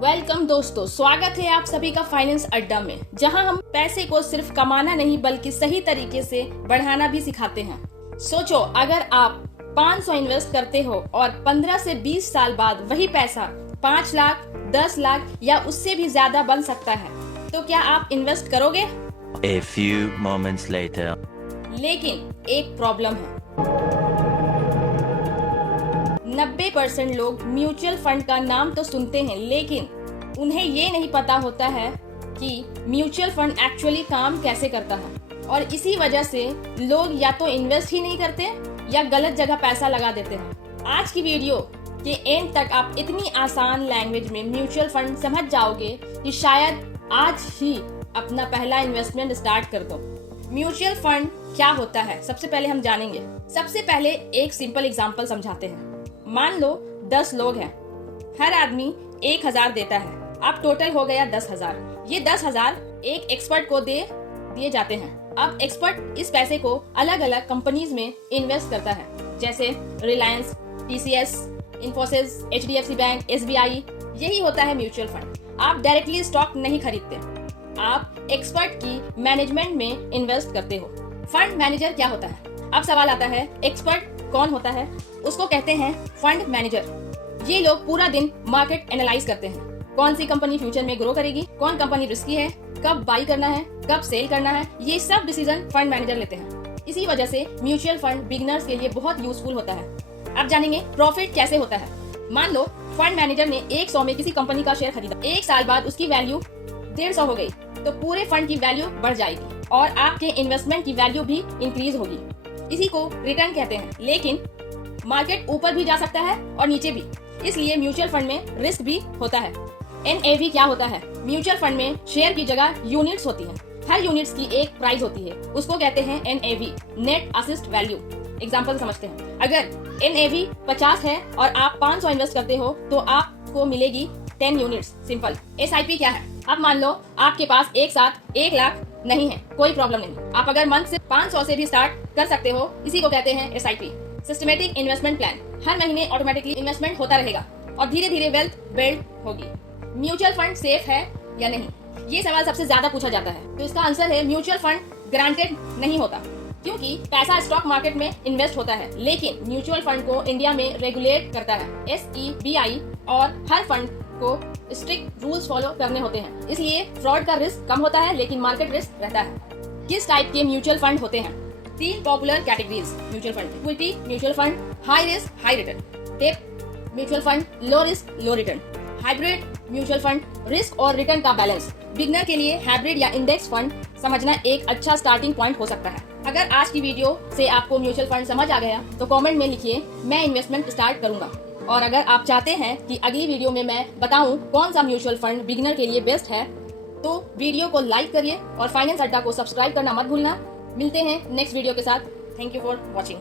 Welcome दोस्तों, स्वागत है आप सभी का फाइनेंस अड्डा में, जहां हम पैसे को सिर्फ कमाना नहीं बल्कि सही तरीके से बढ़ाना भी सिखाते हैं। सोचो, अगर आप 500 इन्वेस्ट करते हो और 15 से 20 साल बाद वही पैसा 5 लाख, 10 लाख या उससे भी ज्यादा बन सकता है, तो क्या आप इन्वेस्ट करोगे? A few moments later. लेकिन एक प्रॉब्लम है। 90% लोग म्यूचुअल फंड का नाम तो सुनते हैं, लेकिन उन्हें ये नहीं पता होता है कि म्यूचुअल फंड एक्चुअली काम कैसे करता है। और इसी वजह से लोग या तो इन्वेस्ट ही नहीं करते या गलत जगह पैसा लगा देते हैं। आज की वीडियो के एंड तक आप इतनी आसान लैंग्वेज में म्यूचुअल फंड समझ जाओगे कि शायद आज ही अपना पहला इन्वेस्टमेंट स्टार्ट कर दो। म्यूचुअल फंड क्या होता है, सबसे पहले हम जानेंगे। सबसे पहले एक सिंपल एग्जांपल समझाते हैं। मान लो 10 लोग हैं, हर आदमी 1000 देता है, अब टोटल हो गया 10,000। ये 10,000 एक एक्सपर्ट को दिए जाते हैं। अब एक्सपर्ट इस पैसे को अलग अलग कंपनीज में इन्वेस्ट करता है, जैसे Reliance, TCS, Infosys, HDFC bank, SBI। यही होता है म्यूचुअल फंड। आप डायरेक्टली स्टॉक नहीं खरीदते, आप एक्सपर्ट की मैनेजमेंट में इन्वेस्ट करते हो। फंड मैनेजर क्या होता है? अब सवाल आता है, एक्सपर्ट कौन होता है? उसको कहते हैं फंड मैनेजर। ये लोग पूरा दिन मार्केट एनालाइज करते हैं, कौन सी कंपनी फ्यूचर में ग्रो करेगी, कौन कंपनी रिस्की है, कब बाई करना है, कब सेल करना है, ये सब डिसीजन फंड मैनेजर लेते हैं। इसी वजह से म्यूचुअल फंड बिगिनर्स के लिए बहुत यूजफुल होता है। अब जानेंगे प्रॉफिट कैसे होता है। मान लो फंड मैनेजर ने 100 में किसी कंपनी का शेयर खरीदा, 1 साल बाद उसकी वैल्यू 150 हो गई, तो पूरे फंड की वैल्यू बढ़ जाएगी और आपके इन्वेस्टमेंट की वैल्यू भी इंक्रीज होगी। इसी को रिटर्न कहते हैं। लेकिन मार्केट ऊपर भी जा सकता है और नीचे भी, इसलिए म्यूचुअल फंड में रिस्क भी होता है। NAV क्या होता है? म्यूचुअल फंड में शेयर की जगह यूनिट्स होती हैं। हर यूनिट्स की एक प्राइस होती है, उसको कहते हैं NAV, net assist value. Example समझते हैं। अगर NAV 50 है और आप 500 इन्वेस्ट करते हो तो आपको मिलेगी 10 यूनिट्स। सिंपल। SIP क्या है? अब मान लो आपके पास एक साथ 1 लाख नहीं है, कोई प्रॉब्लम नहीं। आप अगर मंथ से 500 से भी स्टार्ट कर सकते हो, इसी को कहते हैं SIP, सिस्टमेटिक इन्वेस्टमेंट प्लान। हर महीने ऑटोमेटिकली इन्वेस्टमेंट होता रहेगा और धीरे धीरे वेल्थ बिल्ड होगी। म्यूचुअल फंड सेफ है या नहीं, ये सवाल सबसे ज्यादा पूछा जाता है। तो इसका आंसर है म्यूचुअल फंड ग्रांटेड नहीं होता, क्योंकि पैसा स्टॉक मार्केट में इन्वेस्ट होता है। लेकिन म्यूचुअल फंड को इंडिया में रेगुलेट करता है SEBI, और हर फंड को स्ट्रिक्ट रूल्स फॉलो करने होते हैं, इसलिए फ्रॉड का रिस्क कम होता है लेकिन मार्केट रिस्क रहता है। किस टाइप के म्यूचुअल फंड होते हैं? 3 popular categories mutual fund: equity mutual fund, high risk high return; debt mutual fund, low risk low return; hybrid mutual fund, risk और रिटर्न का बैलेंस। बिगनर के लिए हाइब्रिड या इंडेक्स फंड समझना एक अच्छा स्टार्टिंग पॉइंट हो सकता है। अगर आज की वीडियो से आपको म्यूचुअल फंड समझ आ गया तो कमेंट में लिखिए, मैं इन्वेस्टमेंट स्टार्ट करूंगा। और अगर आप चाहते हैं कि अगली वीडियो में मैं बताऊं कौन सा म्यूचुअल फंड बिगिनर के लिए बेस्ट है, तो वीडियो को लाइक करिए और फाइनेंस अड्डा को सब्सक्राइब करना मत भूलना। मिलते हैं नेक्स्ट वीडियो के साथ। Thank you for watching.